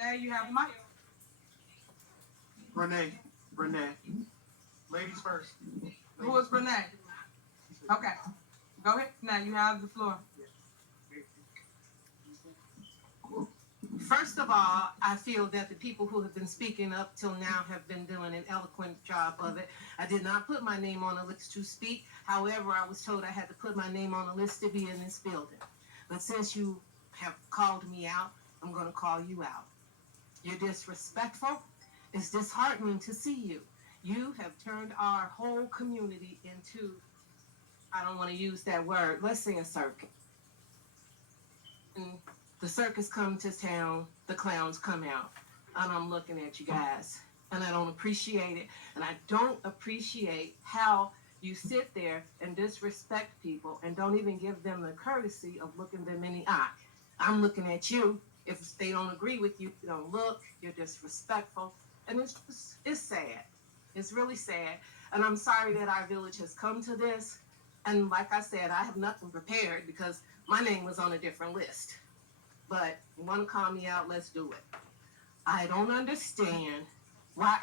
Renee, you have the mic. Renee. Ladies first. Who is Renee? Okay. Go ahead. Now you have the floor. First of all, I feel that the people who have been speaking up till now have been doing an eloquent job of it. I did not put my name on a list to speak. However, I was told I had to put my name on a list to be in this building. But since you have called me out, I'm going to call you out. You're disrespectful. It's disheartening to see you. You have turned our whole community into, I don't want to use that word, let's say a circus. And the circus come to town, the clowns come out, and I'm looking at you guys, and I don't appreciate it, and I don't appreciate how you sit there and disrespect people and don't even give them the courtesy of looking them in the eye. I'm looking at you. If they don't agree with you, you don't look, you're disrespectful, and it's sad. It's really sad, and I'm sorry that our village has come to this, and like I said, I have nothing prepared because my name was on a different list. But you want to call me out, let's do it. I don't understand why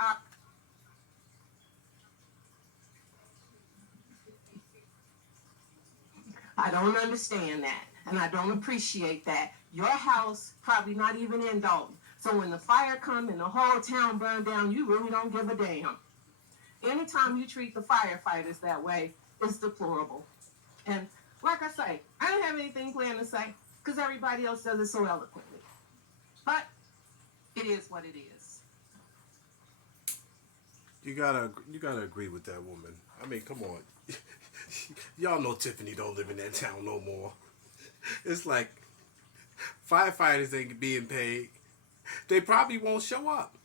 I don't understand that, and I don't appreciate that. Your house probably not even in Dolton. So when the fire come and the whole town burned down, you really don't give a damn. Anytime you treat the firefighters that way, it's deplorable. And like I say, I don't have anything planned to say because everybody else does it so eloquently. But it is what it is. You gotta agree with that woman. I mean, come on. Y'all know Tiffany don't live in that town no more. It's like firefighters ain't being paid. They probably won't show up.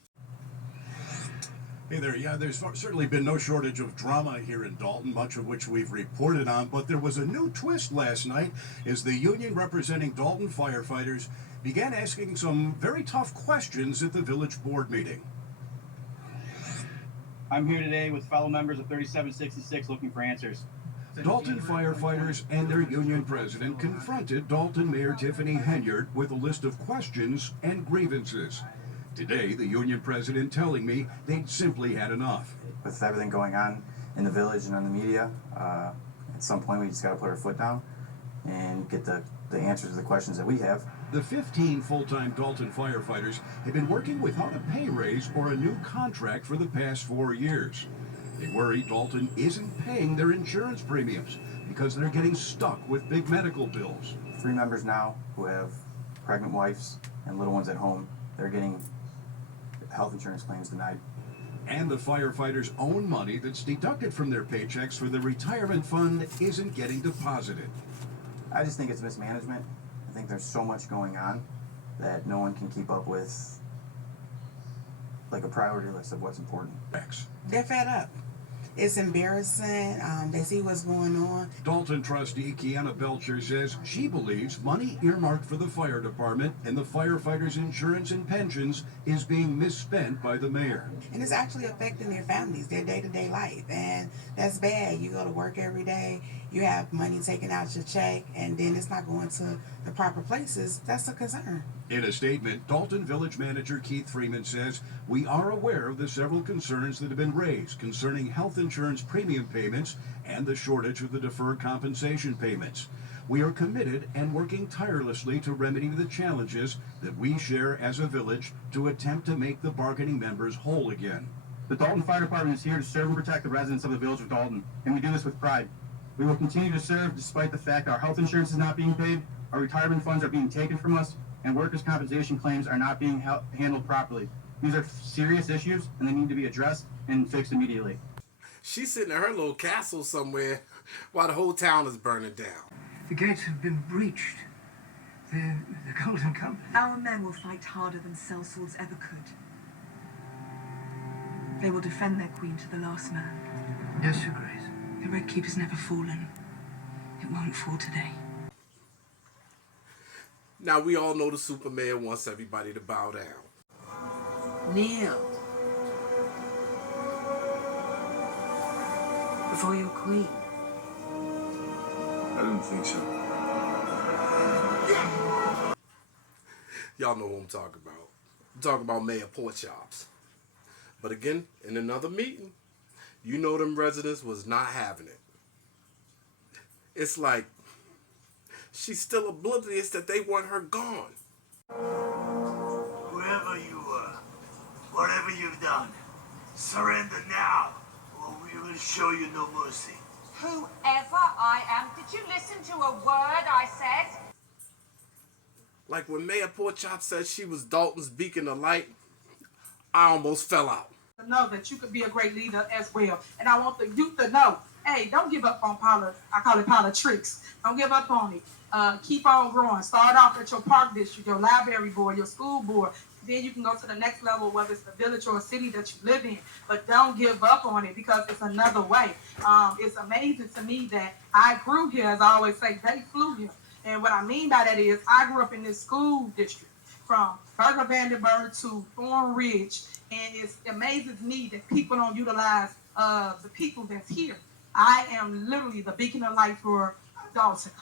Hey there, yeah, there's certainly been no shortage of drama here in Dolton, much of which we've reported on, but there was a new twist last night as the union representing Dolton firefighters began asking some very tough questions at the village board meeting. I'm here today with fellow members of 3766 looking for answers. Dolton firefighters and their union president confronted Dolton Mayor Tiffany Henyard with a list of questions and grievances. Today, the union president telling me they'd simply had enough. With everything going on in the village and on the media, at some point we just got to put our foot down and get the answers to the questions that we have. The 15 full-time Dolton firefighters have been working without a pay raise or a new contract for the past 4 years. They worry Dolton isn't paying their insurance premiums because they're getting stuck with big medical bills. 3 members now who have pregnant wives and little ones at home, they're getting health insurance claims denied. And the firefighters' own money that's deducted from their paychecks for the retirement fund isn't getting deposited. I just think it's mismanagement. I think there's so much going on that no one can keep up with, like a priority list of what's important. They're fed up. It's embarrassing. They see what's going on. Dolton trustee Kiana Belcher says she believes money earmarked for the fire department and the firefighters' insurance and pensions is being misspent by the mayor. And it's actually affecting their families, their day-to-day life. And that's bad. You go to work every day, you have money taken out your check, and then it's not going to the proper places. That's a concern. In a statement, Dolton Village Manager Keith Freeman says, "We are aware of the several concerns that have been raised concerning health insurance premium payments and the shortage of the deferred compensation payments. We are committed and working tirelessly to remedy the challenges that we share as a village to attempt to make the bargaining members whole again." The Dolton Fire Department is here to serve and protect the residents of the village of Dolton, and we do this with pride. We will continue to serve despite the fact our health insurance is not being paid, our retirement funds are being taken from us, and workers' compensation claims are not being handled properly. These are serious issues, and they need to be addressed and fixed immediately. She's sitting in her little castle somewhere while the whole town is burning down. The gates have been breached. The Golden Company. Our men will fight harder than sellswords ever could. They will defend their queen to the last man. Yes, Your Grace. The Red Keeper's never fallen. It won't fall today. Now, we all know the super mayor wants everybody to bow down. Kneel. Before your queen. I didn't think so. Y'all know who I'm talking about. I'm talking about Mayor Porkchops. But again, in another meeting, you know them residents was not having it. It's like she's still oblivious that they want her gone. Whoever you are, whatever you've done, surrender now, or we will show you no mercy. Whoever I am, did you listen to a word I said? Like when Mayor Porkchop said she was Dalton's beacon of light, I almost fell out. Know that you could be a great leader as well. And I want the youth to know, hey, don't give up on I call it politics. Don't give up on it. Keep on growing. Start off at your park district, your library board, your school board. Then you can go to the next level, whether it's the village or a city that you live in. But don't give up on it because it's another way. It's amazing to me that I grew here, as I always say, they flew here. And what I mean by that is I grew up in this school district from Burger Vandenberg to Thorn Ridge. And it amazes me that people don't utilize the people that's here. I am literally the beacon of light for Dolton.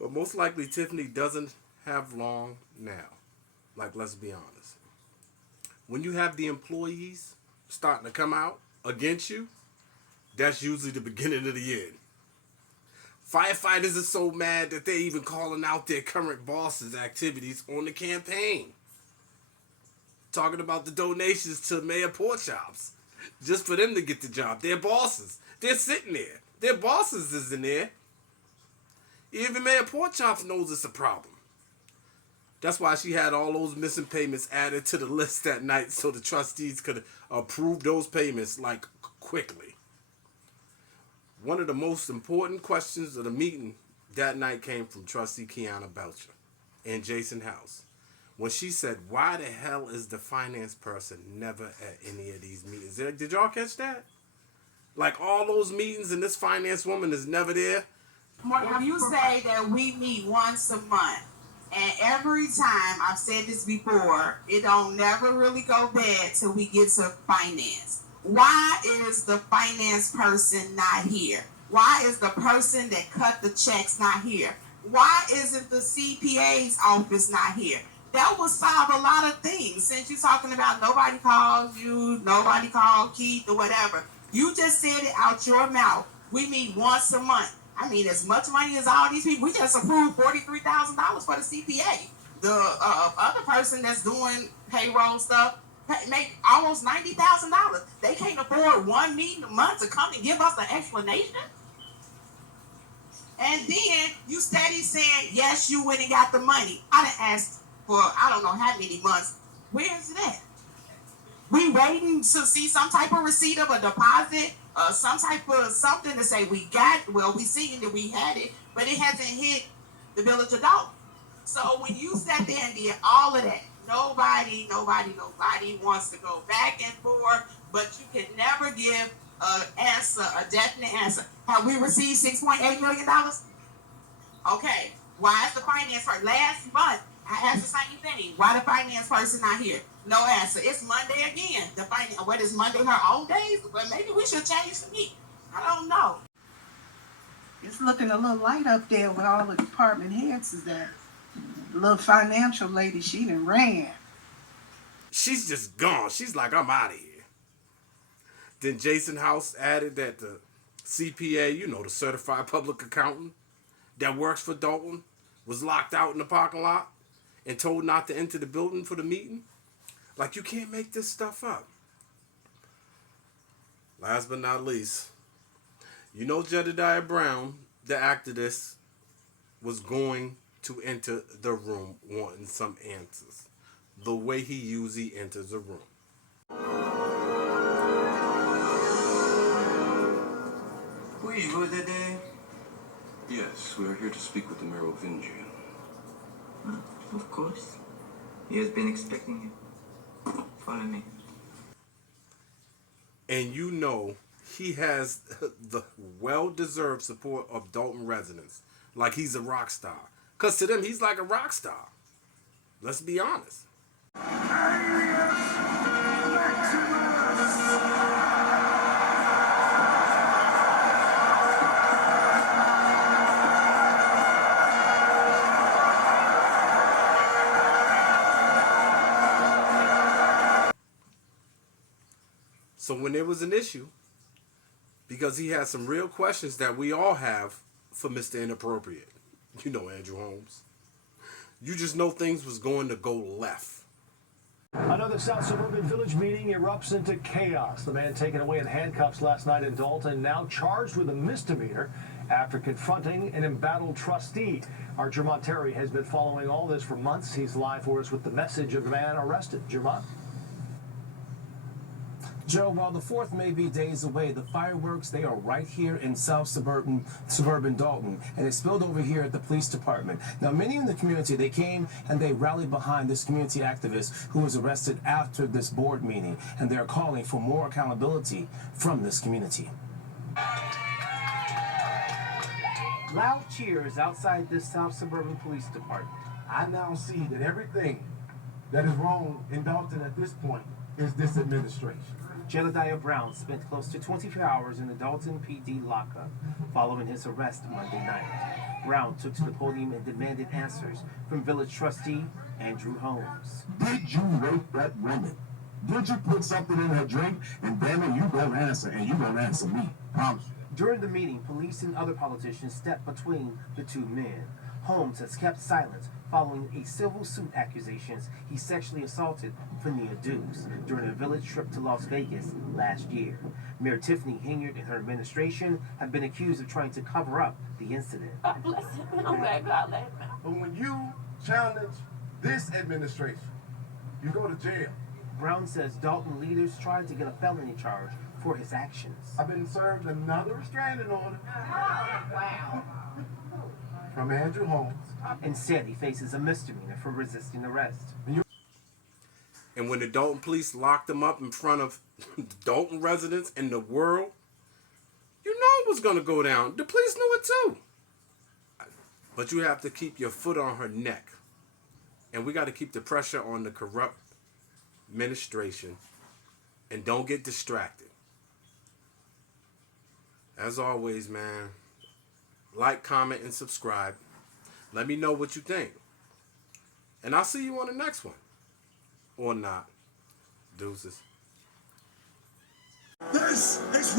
But most likely Tiffany doesn't have long now. Like, let's be honest. When you have the employees starting to come out against you, that's usually the beginning of the end. Firefighters are so mad that they're even calling out their current bosses' activities on the campaign. Talking about the donations to Mayor Porkchops just for them to get the job. Their bosses, they're sitting there. Their bosses is in there. Even Mayor Porkchops knows it's a problem. That's why she had all those missing payments added to the list that night so the trustees could approve those payments like quickly. One of the most important questions of the meeting that night came from Trustee Kiana Belcher and Jason House. When she said, why the hell is the finance person never at any of these meetings? Did y'all catch that? Like all those meetings and this finance woman is never there? If you say that we meet once a month, and every time, I've said this before, it don't never really go bad till we get to finance. Why is the finance person not here? Why is the person that cut the checks not here? Why isn't the CPA's office not here? That would solve a lot of things. Since you're talking about nobody called you, nobody called Keith or whatever. You just said it out your mouth. We meet once a month. I mean, as much money as all these people, we just approved $43,000 for the CPA. The other person that's doing payroll stuff make almost $90,000. They can't afford one meeting a month to come and give us an explanation. And then you steady saying, yes, you went and got the money. I done asked for I don't know how many months. Where is it at? We waiting to see some type of receipt of a deposit, some type of something to say we seen that we had it, but it hasn't hit the village of Dolton. So when you sat there and did all of that, nobody wants to go back and forth, but you can never give an answer, a definite answer. Have we received $6.8 million? Okay, why is the finance person? Last month, I asked the same thing. Why the finance person not here? No answer. It's Monday again. What is Monday her own days? Well, maybe we should change the meet. I don't know. It's looking a little light up there with all the department heads is there. The little financial lady, she done ran. She's just gone. She's like, I'm out of here. Then Jason House added that the CPA, the certified public accountant that works for Dolton, was locked out in the parking lot and told not to enter the building for the meeting. Like, you can't make this stuff up. Last but not least, Jedediah Brown, the activist, was going to enter the room wanting some answers. The way he usually enters the room. Were you that day? Yes, we are here to speak with the mayor of Henyard. Of course. He has been expecting you. Follow me. And he has the well-deserved support of Dolton residents. Like he's a rock star. Because to them, he's like a rock star. Let's be honest. So when there was an issue, because he had some real questions that we all have for Mr. Inappropriate, you know, Andrew Holmes, you just know things was going to go left. Another South Suburban Village meeting erupts into chaos. The man taken away in handcuffs last night in Dolton now charged with a misdemeanor after confronting an embattled trustee. Our Jermont Terry has been following all this for months. He's live for us with the message of the man arrested. Jermont? Joe, while the 4th may be days away, the fireworks, they are right here in South Suburban Dolton, and it spilled over here at the police department. Now, many in the community, they came and they rallied behind this community activist who was arrested after this board meeting, and they're calling for more accountability from this community. Loud cheers outside this South Suburban Police Department. I now see that everything that is wrong in Dolton at this point is this administration. Jedediah Brown spent close to 24 hours in the Dolton PD lockup following his arrest Monday night. Brown took to the podium and demanded answers from village trustee Andrew Holmes. Did you rape that woman? Did you put something in her drink? And damn it, you gonna answer, and you gonna answer me. Promise you. During the meeting, police and other politicians stepped between the two men. Holmes has kept silent following a civil suit accusations he sexually assaulted Fania Dukes during a village trip to Las Vegas last year. Mayor Tiffany Henyard and her administration have been accused of trying to cover up the incident. God bless him, and I'm glad God let him out. But when you challenge this administration, you go to jail. Brown says Dolton leaders tried to get a felony charge for his actions. I've been served another restraining order. Wow. From Andrew Holmes. Instead, he faces a misdemeanor for resisting arrest. And when the Dolton police locked him up in front of the Dolton residents and the world, you know it was going to go down. The police knew it too. But you have to keep your foot on her neck. And we got to keep the pressure on the corrupt administration. And don't get distracted. As always, man, like, comment, and subscribe. Let me know what you think. And I'll see you on the next one. Or not. Deuces. This is